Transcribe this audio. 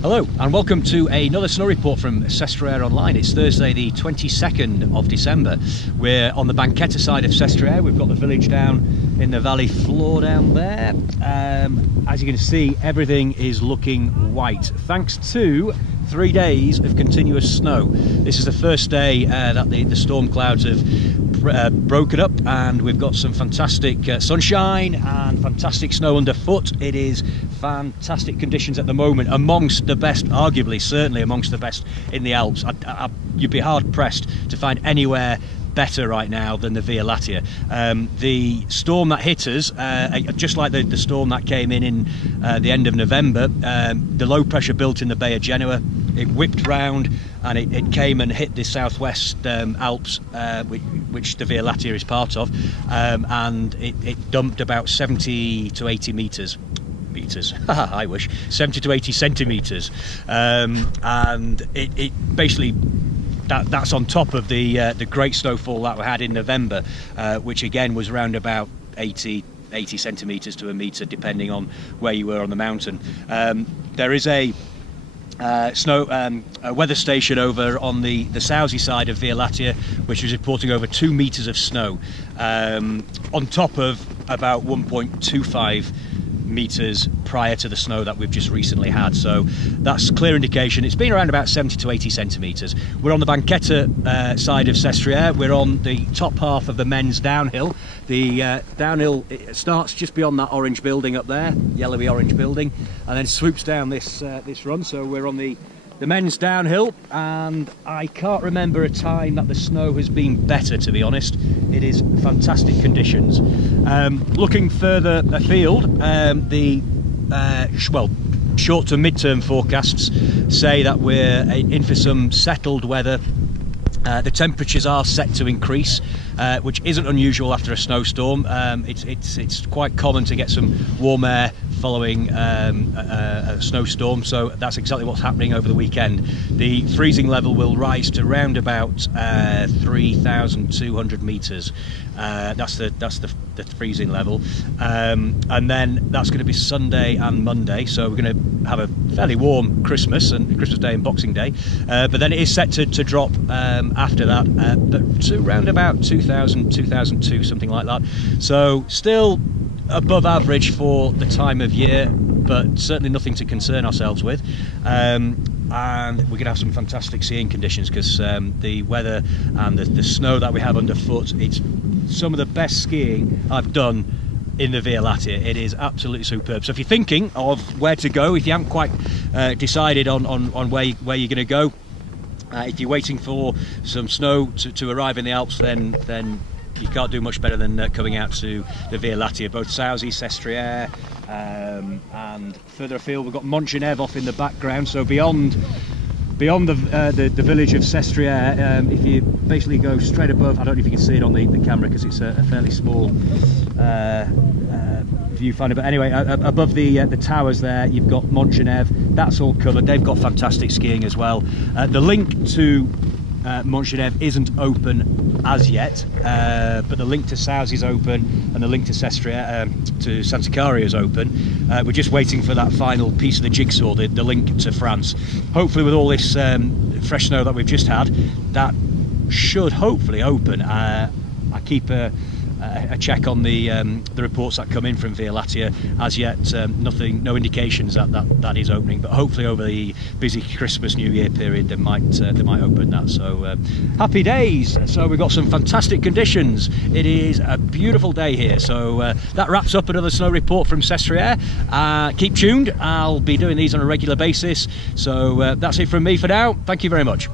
Hello and welcome to another snow report from Sestriere-online. It's Thursday the 22nd of December. We're on the Banchetta side of Sestriere. We've got the village down in the valley floor down there. As you can see, everything is looking white thanks to 3 days of continuous snow. This is the first day that the storm clouds have broken up, and we've got some fantastic sunshine and fantastic snow underfoot. It is fantastic conditions at the moment, amongst the best, arguably, certainly amongst the best in the Alps. You'd be hard pressed to find anywhere better right now than the Via Lattea. The storm that hit us, just like the storm that came in the end of November, the low pressure built in the Bay of Genoa. It whipped round and it came and hit the southwest Alps, which the Via Lattea is part of, and it dumped about 70 to 80 meters. I wish 70 to 80 centimeters, and it basically that's on top of the great snowfall that we had in November, which again was around about 80 centimeters to a meter, depending on where you were on the mountain. There is a weather station over on the Southsea side of Via Lattea, which is reporting over 2 meters of snow, on top of about 1.25 meters prior to the snow that we've just recently had. So that's clear indication. It's been around about 70 to 80 centimeters. We're on the Banchetta side of Sestriere. We're on the top half of the men's downhill. The downhill, it starts just beyond that orange building up there, yellowy orange building, and then swoops down this run. So we're on the men's downhill, and I can't remember a time that the snow has been better, to be honest. It is fantastic conditions. Looking further afield, the short to mid-term forecasts say that we're in for some settled weather. The temperatures are set to increase, which isn't unusual after a snowstorm. It's quite common to get some warm air following a snowstorm, so that's exactly what's happening over the weekend. The freezing level will rise to around about 3,200 meters. That's the freezing level, and then that's going to be Sunday and Monday, so we're going to have a fairly warm Christmas Day and Boxing Day, but then it is set to drop after that, but to around about 2,000, 2,002, something like that. So still above average for the time of year, but certainly nothing to concern ourselves with. And we're going to have some fantastic skiing conditions, because the weather and the snow that we have underfoot, it's some of the best skiing I've done in the Via Lattea. It is absolutely superb. So if you're thinking of where to go, if you haven't quite decided on where you're going to go, if you're waiting for some snow to arrive in the Alps, then you can't do much better than coming out to the Via Lattea. Both Southsea, Sestriere, and further afield we've got Montgenèvre off in the background. So beyond the village of Sestriere, if you basically go straight above, I don't know if you can see it on the camera because it's a fairly small viewfinder, but anyway, above the towers there you've got Montgenèvre. That's all covered. They've got fantastic skiing as well. The link to Montgenèvre isn't open as yet, but the link to Southsea is open, and the link to Sestriere, to Santicaria is open. We're just waiting for that final piece of the jigsaw, the link to France. Hopefully with all this fresh snow that we've just had, that should hopefully open. I keep a check on the reports that come in from Via Lattea. As yet, no indications that is opening, but hopefully over the busy Christmas New Year period they might open that. So happy days. So we've got some fantastic conditions. It is a beautiful day here. So that wraps up another snow report from Sestriere. Keep tuned. I'll be doing these on a regular basis. So that's it from me for now. Thank you very much.